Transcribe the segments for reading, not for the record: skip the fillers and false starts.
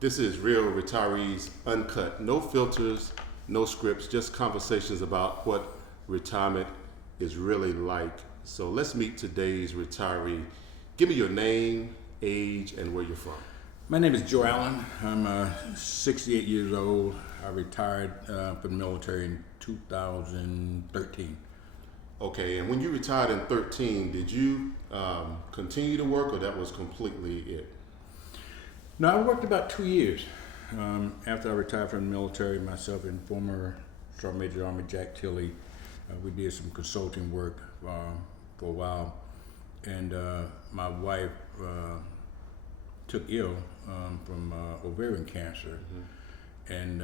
This is Real Retirees Uncut. No filters, no scripts, just conversations about what retirement is really like. So let's meet today's retiree. Give me your name, age, and where you're from. My name is Joe Allen. I'm 68 years old. I retired from the military in 2013. Okay, and when you retired in 13, did you continue to work or that was completely it? No, I worked about 2 years after I retired from the military. Myself and former Sergeant Major Army Jack Tilley, we did some consulting work for a while, and my wife took ill from ovarian cancer, and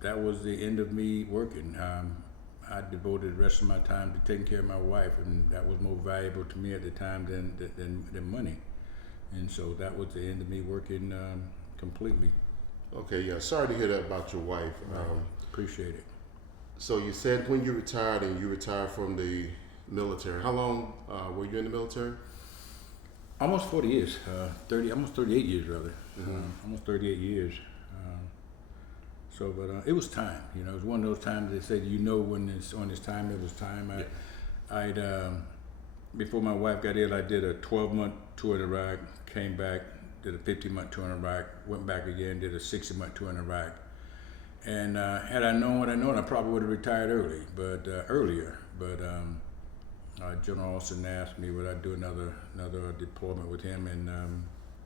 that was the end of me working. I devoted the rest of my time to taking care of my wife, and that was more valuable to me at the time than money. And so that was the end of me working completely. Okay, yeah, sorry to hear that about your wife. Appreciate it. So you said when you retired and you retired from the military, how long were you in the military? Almost 40 years, almost 38 years rather. Almost 38 years. But it was time. You know, it was one of those times they said, when it's on this time, it was time. I'd before my wife got ill, I did a 12-month tour in Iraq, came back, did a 15-month tour in Iraq, went back again, did a 60-month tour in Iraq. And had I known what I know, I probably would have retired earlier. But General Austin asked me would I do another deployment with him, and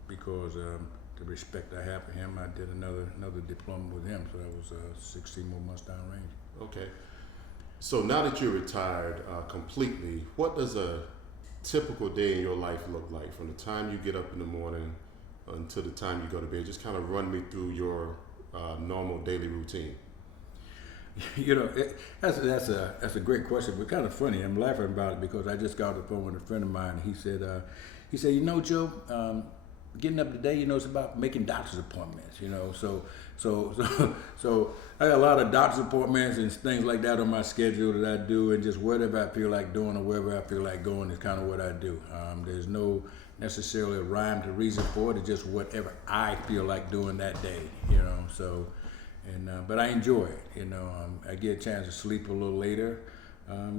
because the respect I have for him, I did another deployment with him. So that was 16 more months downrange. Okay. So now that you're retired completely, what does a typical day in your life look like from the time you get up in the morning until the time you go to bed? Just kind of run me through your normal daily routine. You know, that's a great question, but kind of funny. I'm laughing about it because I just got off the phone with a friend of mine. He said, Joe, getting up today, it's about making doctor's appointments. So I got a lot of doctor's appointments and things like that on my schedule that I do, and just whatever I feel like doing or wherever I feel like going is kind of what I do. There's no necessarily a rhyme to reason for it. It's just whatever I feel like doing that day. But I enjoy it. I get a chance to sleep a little later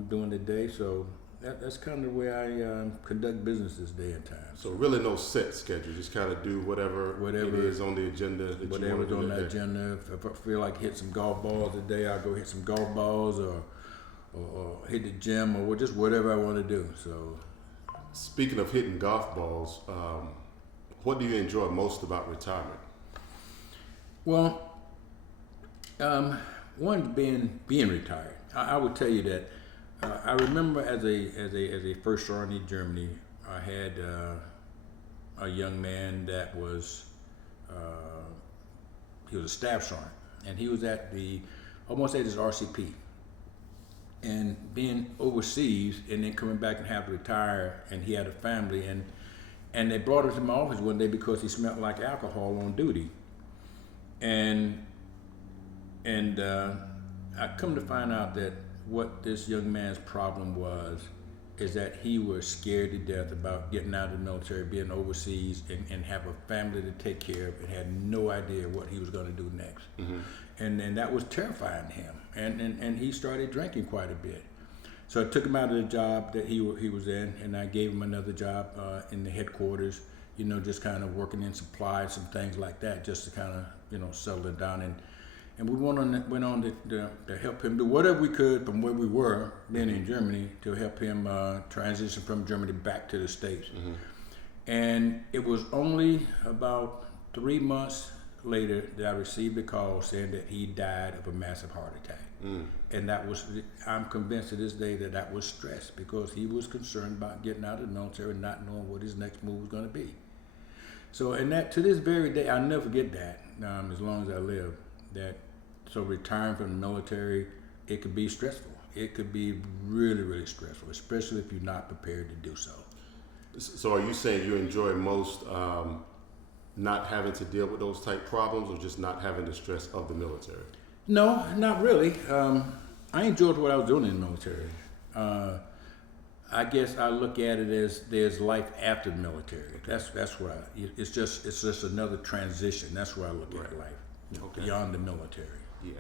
during the day, so that's kind of the way I conduct business this day and time. So really no set schedule, just kind of do whatever it is on the agenda that whatever's you want to do. On the agenda. If I feel like hit some golf balls today, I'll go hit some golf balls or hit the gym or just whatever I want to do. So, speaking of hitting golf balls, what do you enjoy most about retirement? Well, one being retired. I would tell you that I remember as a first sergeant in Germany, I had a young man that was he was a staff sergeant, and he was almost at his RCP, and being overseas and then coming back and having to retire, and he had a family, and they brought him to my office one day because he smelled like alcohol on duty, and I come to find out that what this young man's problem was is that he was scared to death about getting out of the military, being overseas, and have a family to take care of, and had no idea what he was going to do next. And that was terrifying to him. And he started drinking quite a bit. So I took him out of the job that he was in, and I gave him another job in the headquarters, just kind of working in supplies, some things like that, just to kind of settle it down. And we went on to help him do whatever we could from where we were then in Germany to help him transition from Germany back to the States. And it was only about 3 months later that I received a call saying that he died of a massive heart attack. And I'm convinced to this day that was stress, because he was concerned about getting out of the military and not knowing what his next move was going to be. So, and that to this very day, I'll never forget that as long as I live. So retiring from the military, it could be stressful. It could be really, really stressful, especially if you're not prepared to do so. So are you saying you enjoy most not having to deal with those type problems, or just not having the stress of the military? No, not really. I enjoyed what I was doing in the military. I guess I look at it as there's life after the military. That's where it's just another transition. That's where I look at life, beyond the military. Yeah.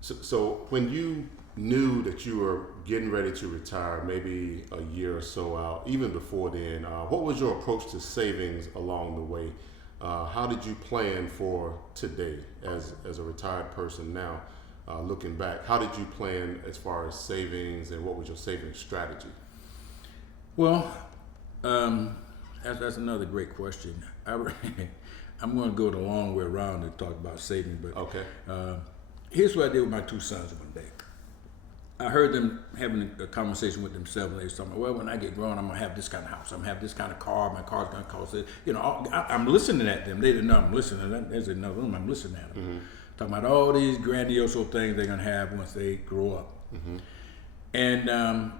So when you knew that you were getting ready to retire, maybe a year or so out, even before then, what was your approach to savings along the way? How did you plan for today as a retired person now, looking back? How did you plan as far as savings, and what was your savings strategy? Well, that's another great question. I'm going to go the long way around and talk about saving, but Okay. Here's what I did with my two sons one day. I heard them having a conversation with themselves, and they were talking, well, when I get grown, I'm going to have this kind of house. I'm going to have this kind of car. My car's going to cost it. I'm listening at them. They didn't know I'm listening. There's another room. I'm listening at them. Mm-hmm. Talking about all these grandiose things they're going to have once they grow up. Mm-hmm. And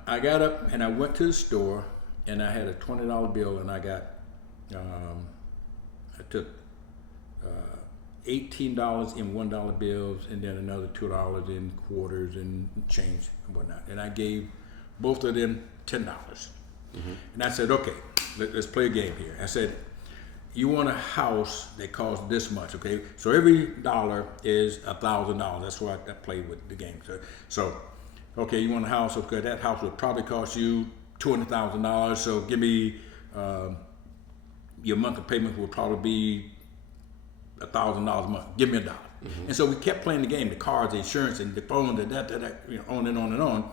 I got up and I went to the store, and I had a $20 bill, and I got, I took $18 in $1 bills, and then another $2 in quarters and change and whatnot. And I gave both of them $10. Mm-hmm. And I said, okay, let's play a game here. I said, you want a house that costs this much, okay? So every dollar is $1,000. That's why I played with the game. So okay, you want a house, okay, that house would probably cost you $200,000. So give me, your monthly payment will probably be $1,000 a month. Give me $1. Mm-hmm. And so we kept playing the game, the cars, the insurance, and the phone, that, on and on and on.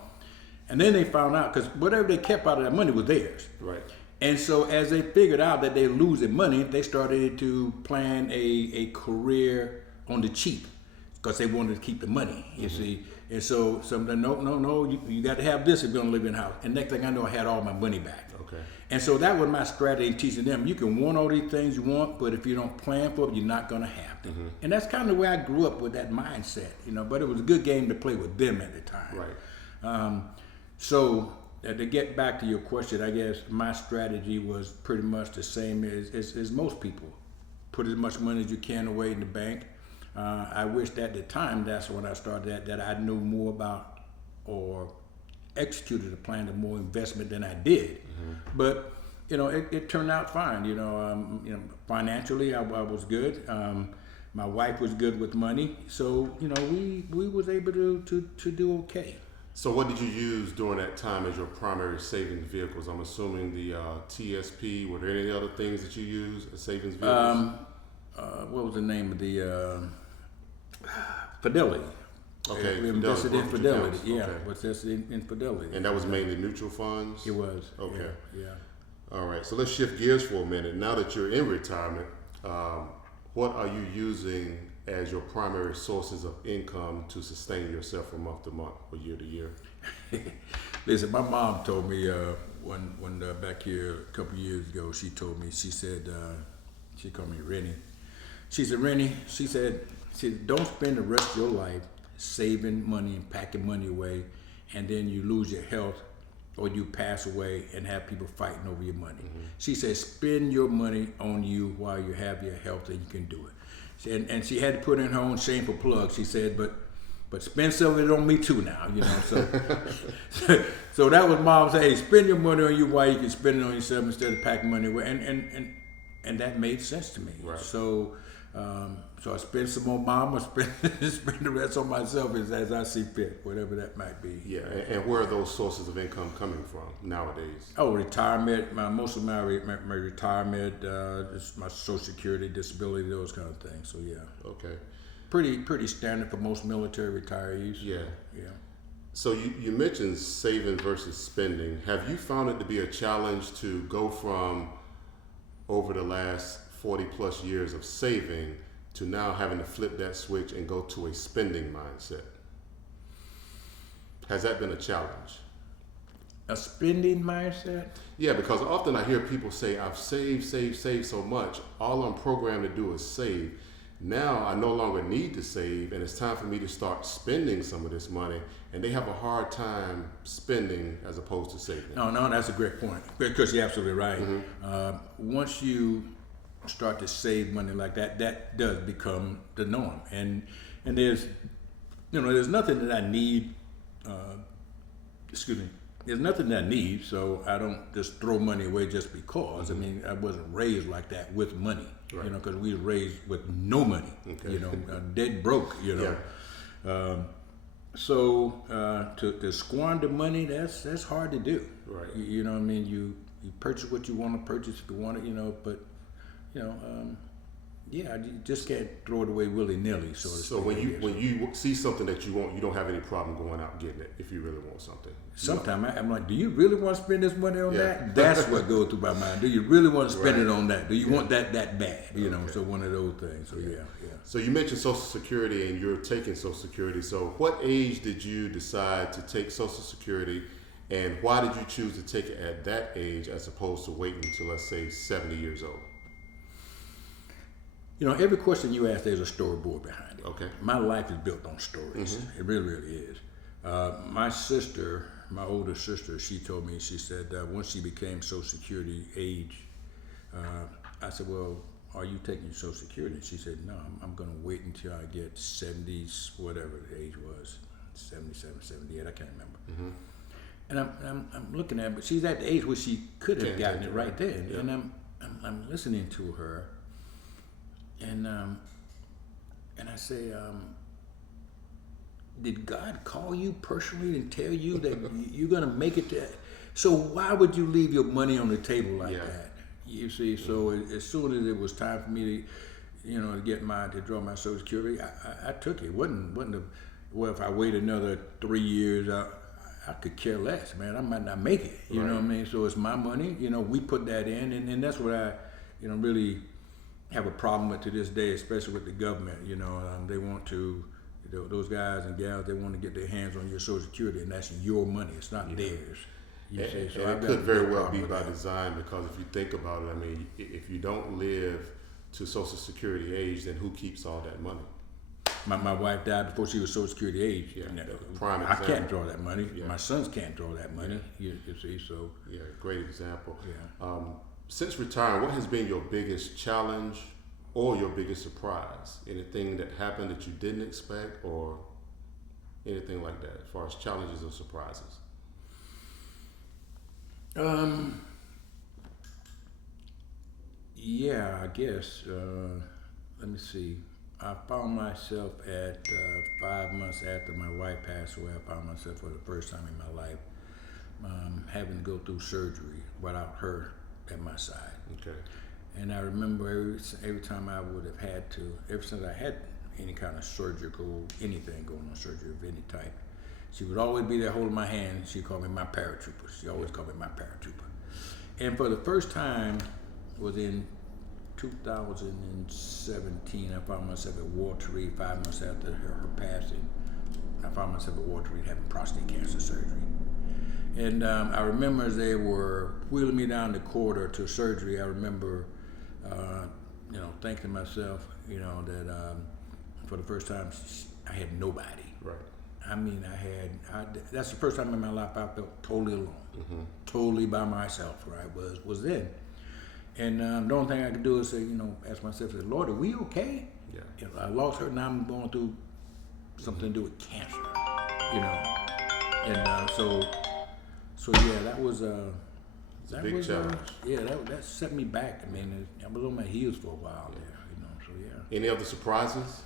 And then they found out, because whatever they kept out of that money was theirs. Right. And so as they figured out that they're losing money, they started to plan a career on the cheap, because they wanted to keep the money, you see. And so something, no, you got to have this if you're going to live in a house. And next thing I know, I had all my money back. Okay. And so that was my strategy, teaching them, you can want all these things you want, but if you don't plan for it, you're not going to have them. Mm-hmm. And that's kind of the way I grew up, with that mindset, but it was a good game to play with them at the time. Right. So to get back to your question, I guess my strategy was pretty much the same as most people. Put as much money as you can away in the bank. I wished at the time, that's when I started that I knew more about or executed a plan of more investment than I did. Mm-hmm. But it turned out fine. Financially I was good. My wife was good with money, so we was able to do okay. So what did you use during that time as your primary savings vehicles? I'm assuming the TSP. Were there any other things that you used as savings vehicles? What was the name of the Fidelity? Okay, we invested in Fidelity. Yeah, okay. what's this in Fidelity? And that was mainly mutual funds? It was. Okay. Yeah. All right, so let's shift gears for a minute. Now that you're in retirement, what are you using as your primary sources of income to sustain yourself from month to month or year to year? Listen, my mom told me when back here a couple years ago, she told me, she said, she called me Rennie. She said, Rennie, she said, don't spend the rest of your life saving money and packing money away, and then you lose your health or you pass away and have people fighting over your money. Mm-hmm. She said, spend your money on you while you have your health and you can do it. And she had to put in her own shameful plug. She said, but spend some of it on me too now, So that was mom saying, hey, spend your money on you while you can spend it on yourself instead of packing money away. And that made sense to me. Right. So I spend some on mom, or spend the rest on myself as I see fit, whatever that might be. Yeah, and where are those sources of income coming from nowadays? Oh, retirement. Most of my retirement, my Social Security, disability, those kind of things. So yeah. Okay. Pretty standard for most military retirees. Yeah. Yeah. So you mentioned saving versus spending. Have you found it to be a challenge to go from over the last 40 plus years of saving to now having to flip that switch and go to a spending mindset? Has that been a challenge? A spending mindset? Yeah, because often I hear people say, I've saved so much. All I'm programmed to do is save. Now I no longer need to save, and it's time for me to start spending some of this money, and they have a hard time spending as opposed to saving. No, that's a great point, because you're absolutely right. Mm-hmm. Once you start to save money like that, that does become the norm. And there's nothing that I need, there's nothing that I need, so I don't just throw money away just because. I mean, I wasn't raised like that with money, Right. you know, because we were raised with no money, Okay. you know, dead broke, you know. Yeah. So to squander money, that's hard to do. Right. You know what I mean? You purchase what you want to purchase if you want it, you know, but, you know, yeah, you just can't throw it away willy-nilly, so to speak. So when you see something that you want, you don't have any problem going out and getting it if you really want something. Sometimes I'm like, do you really want to spend this money on Yeah. that? That's what goes through my mind. Do you really want to spend Right. it on that? Do you want that bad? You know, Okay. so one of those things. So yeah. So you mentioned Social Security and you're taking Social Security. So what age did you decide to take Social Security, and why did you choose to take it at that age as opposed to waiting until, let's say, 70 years old? You know, every question you ask, there's a storyboard behind it. Okay. My life is built on stories. It really, really is. My sister, my older sister, she told me, she said, once she became Social Security age, I said, well, are you taking your Social Security? And she said, no, I'm going to wait until I get 70s, whatever the age was, 77, 78, I can't remember. And I'm looking at her, but she's at the age where she could have Can't gotten take it it, right right. there. Yeah. And I'm listening to her, and I say, did God call you personally and tell you that you're gonna make it to? So why would you leave your money on the table like Yeah. that? You see, so as soon as it was time for me to, you know, to draw my Social Security, I took it. It wasn't well, if I wait another 3 years, I could care less, man. I might not make it. You know what I mean? So it's my money. You know, we put that in, and that's what I, you know, really have a problem with to this day, especially with the government. You know, they want to, those guys and gals, they want to get their hands on your Social Security, and that's your money. It's not theirs. You see? So And I've it got could a very big well problem be with by that. design, because if you think about it, I mean, if you don't live to Social Security age, then who keeps all that money? My wife died before she was Social Security age. Yeah, And, prime I example. can't draw that money. Yeah. My sons can't draw that money. You see, so Yeah, great example. Yeah. Since retiring, what has been your biggest challenge or your biggest surprise? Anything that happened that you didn't expect, or anything like that, as far as challenges or surprises? Yeah, I guess. Let me see. I found myself at 5 months after my wife passed away. I found myself for the first time in my life having to go through surgery without her at my side. Okay. And I remember every time I would have had to, ever since I had any kind of surgical, anything going on, surgery of any type, she would always be there holding my hand. She called me my paratrooper. She always called me my paratrooper. And for the first time was in 2017, I found myself at Walter Reed 5 months after her passing. I found myself at Walter Reed having prostate cancer surgery. And I remember as they were wheeling me down the corridor to surgery, I remember, you know, thinking to myself, you know, that for the first time I had nobody. Right. I mean, that's the first time in my life I felt totally alone, totally by myself, right, was then. And the only thing I could do is say, you know, ask myself, Lord, are we okay? Yeah. You know, I lost her, now I'm going through something to do with cancer, you know. And so yeah, that was big challenge. Yeah, that set me back. I mean, I was on my heels for a while there, you know. So yeah. Any other surprises?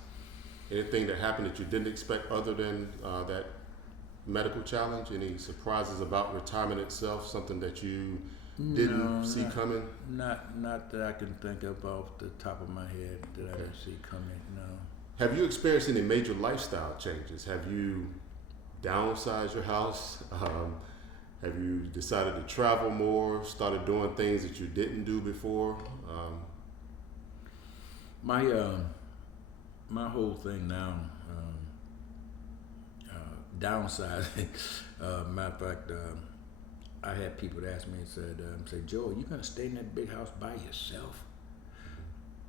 Anything that happened that you didn't expect other than that medical challenge? Any surprises about retirement itself? Something that you didn't see coming? Not that I can think of off the top of my head that I didn't see coming. No. Have you experienced any major lifestyle changes? Have you downsized your house? Have you decided to travel more? Started doing things that you didn't do before? My whole thing now, downsizing. Matter of fact, I had people that asked me and said, Joe, are you gonna stay in that big house by yourself?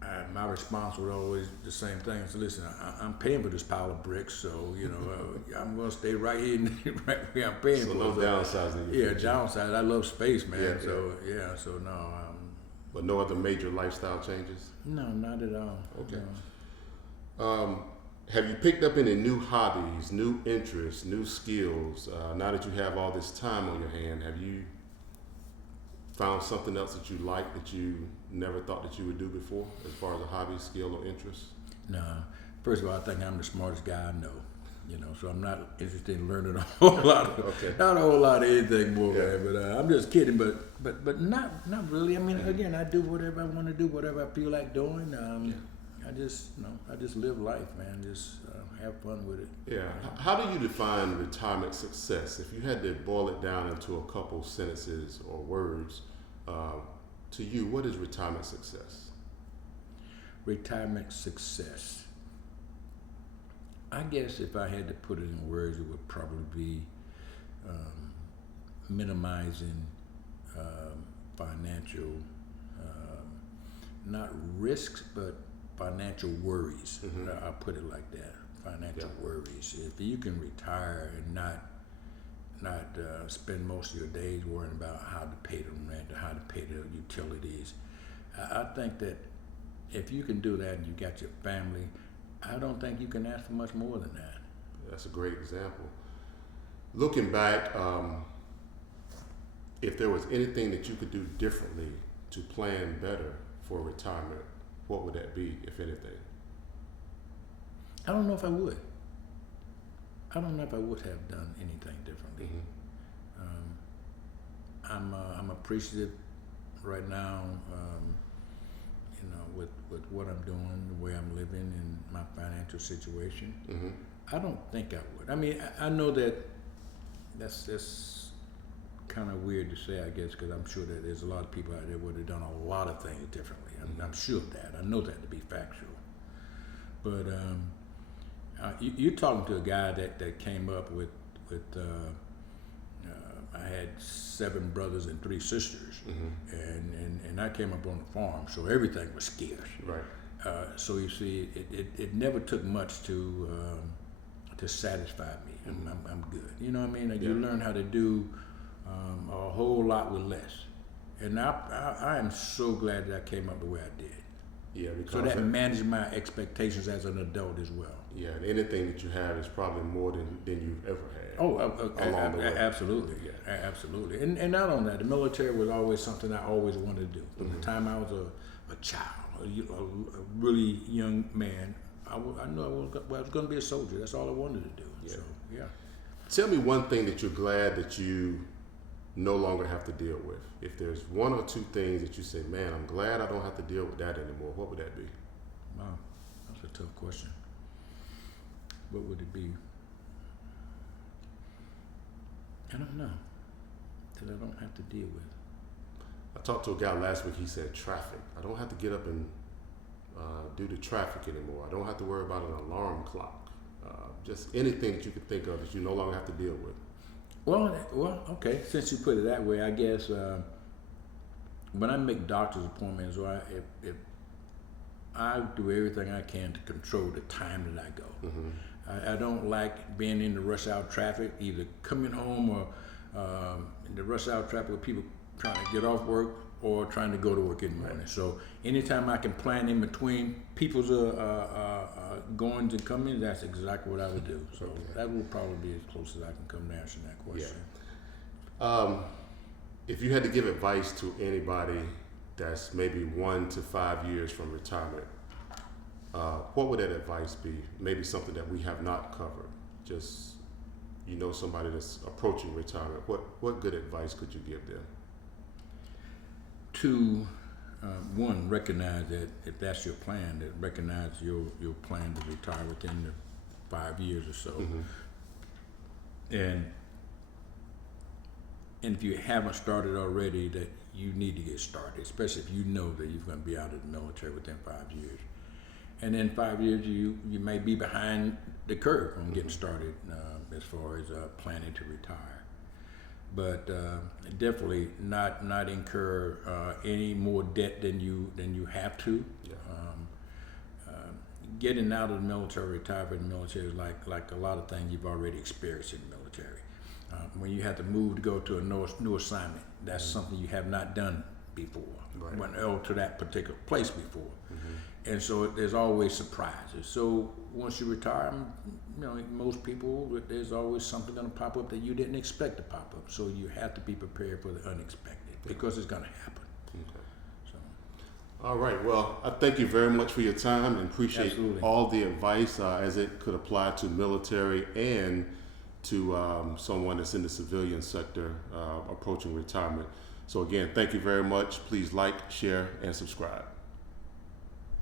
And my response was always the same thing. I said, listen, I'm paying for this pile of bricks, so you know I'm gonna stay right here, right where I'm paying So for. no downsizing. Yeah, downside. I love space, man. Yeah, so yeah, so no. But no other major lifestyle changes? No, not at all. Okay. No. Have you picked up any new hobbies, new interests, new skills? Now that you have all this time on your hand, have you found something else that you like that you never thought that you would do before, as far as a hobby, skill, or interest? No. First of all, I think I'm the smartest guy I know. So I'm not interested in learning a whole lot of, Okay. not a whole lot of anything more, Yeah. man. But I'm just kidding. But not really. I mean, again, I do whatever I want to do, whatever I feel like doing. I just live life, man. Just have fun with it. Yeah. How do you define retirement success? If you had to boil it down into a couple sentences or words, to you, what is retirement success? Retirement success. I guess if I had to put it in words, it would probably be minimizing financial, not risks, but financial worries. Mm-hmm. I'll put it like that. Financial Yeah. worries. If you can retire and not spend most of your days worrying about how to pay the rent or how to pay the utilities, I think that if you can do that and you got your family, I don't think you can ask for much more than that. That's a great example. Looking back, if there was anything that you could do differently to plan better for retirement, what would that be, if anything? I don't know if I would. I don't know if I would have done anything differently. Mm-hmm. I'm appreciative right now, with what I'm doing, the way I'm living, and my financial situation. Mm-hmm. I don't think I would. I mean, I know that's kind of weird to say, I guess, because I'm sure that there's a lot of people out there would have done a lot of things differently. I'm sure of that. I know that to be factual. But you're talking to a guy that came up with I had 7 brothers and 3 sisters, Mm-hmm. and I came up on the farm, so everything was scarce. Right. So you see, it never took much to satisfy me. I'm good. You know what I mean? Like, you learn how to do a whole lot with less, and I am so glad that I came up the way I did. Yeah. Because So that managed my expectations as an adult as well. yeah, and anything that you have is probably more than you've ever had. Oh, Along the way. absolutely, absolutely. And not only that, the military was always something I always wanted to do. From the time I was a child, a really young man, I knew I was going to be a soldier. That's all I wanted to do. Yeah. So, yeah. Tell me one thing that you're glad that you no longer have to deal with. If there's 1 or 2 things that you say, man, I'm glad I don't have to deal with that anymore, what would that be? Wow, that's a tough question. What would it be? I don't know, that I don't have to deal with. I talked to a guy last week, he said traffic. I don't have to get up and do the traffic anymore. I don't have to worry about an alarm clock. Just anything that you could think of that you no longer have to deal with. Well, okay. Since you put it that way, I guess when I make doctor's appointments, or if I do everything I can to control the time that I go. Mm-hmm. I don't like being in the rush hour traffic, either coming home or in the rush hour traffic with people trying to get off work or trying to go to work in the morning. So anytime I can plan in between people's goings and comings, that's exactly what I would do. So that will probably be as close as I can come to answering that question. Yeah. If you had to give advice to anybody that's maybe 1 to 5 years from retirement, what would that advice be? Maybe something that we have not covered. Just, somebody that's approaching retirement. What good advice could you give them? To one, recognize that if that's your plan, that recognize your plan to retire within the 5 years or so. Mm-hmm. And if you haven't started already, that you need to get started, especially if you know that you're going to be out of the military within 5 years. And in 5 years, you may be behind the curve on getting started as far as planning to retire. But definitely not incur any more debt than you have to. Yeah. Getting out of the military, retiring from the military is like a lot of things you've already experienced in the military. When you have to move to go to a new assignment, that's something you have not done before, Right. or to that particular place before. And so there's always surprises. So once you retire, most people, there's always something going to pop up that you didn't expect to pop up. So you have to be prepared for the unexpected because it's going to happen. Okay. So, All right. Well, I thank you very much for your time and appreciate Absolutely. all the advice as it could apply to military and to someone that's in the civilian sector approaching retirement. So again, thank you very much. Please like, share, and subscribe.